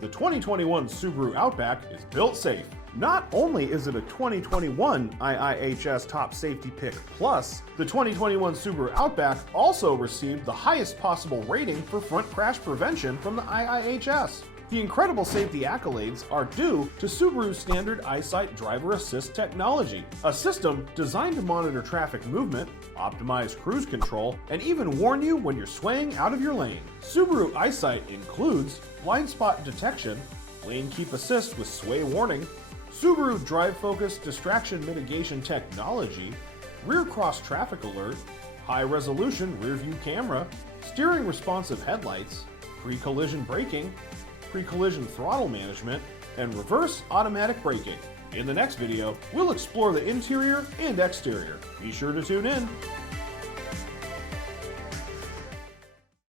The 2021 Subaru Outback is built safe. Not only is it a 2021 IIHS Top Safety Pick Plus, the 2021 Subaru Outback also received the highest possible rating for front crash prevention from the IIHS. The incredible safety accolades are due to Subaru's standard EyeSight driver assist technology, a system designed to monitor traffic movement, optimize cruise control, and even warn you when you're swaying out of your lane. Subaru EyeSight includes blind spot detection, lane keep assist with sway warning, Subaru Drive Focus distraction mitigation technology, rear cross traffic alert, high resolution rear view camera, steering responsive headlights, pre-collision braking, pre-collision throttle management, and reverse automatic braking. In the next video, we'll explore the interior and exterior. Be sure to tune in.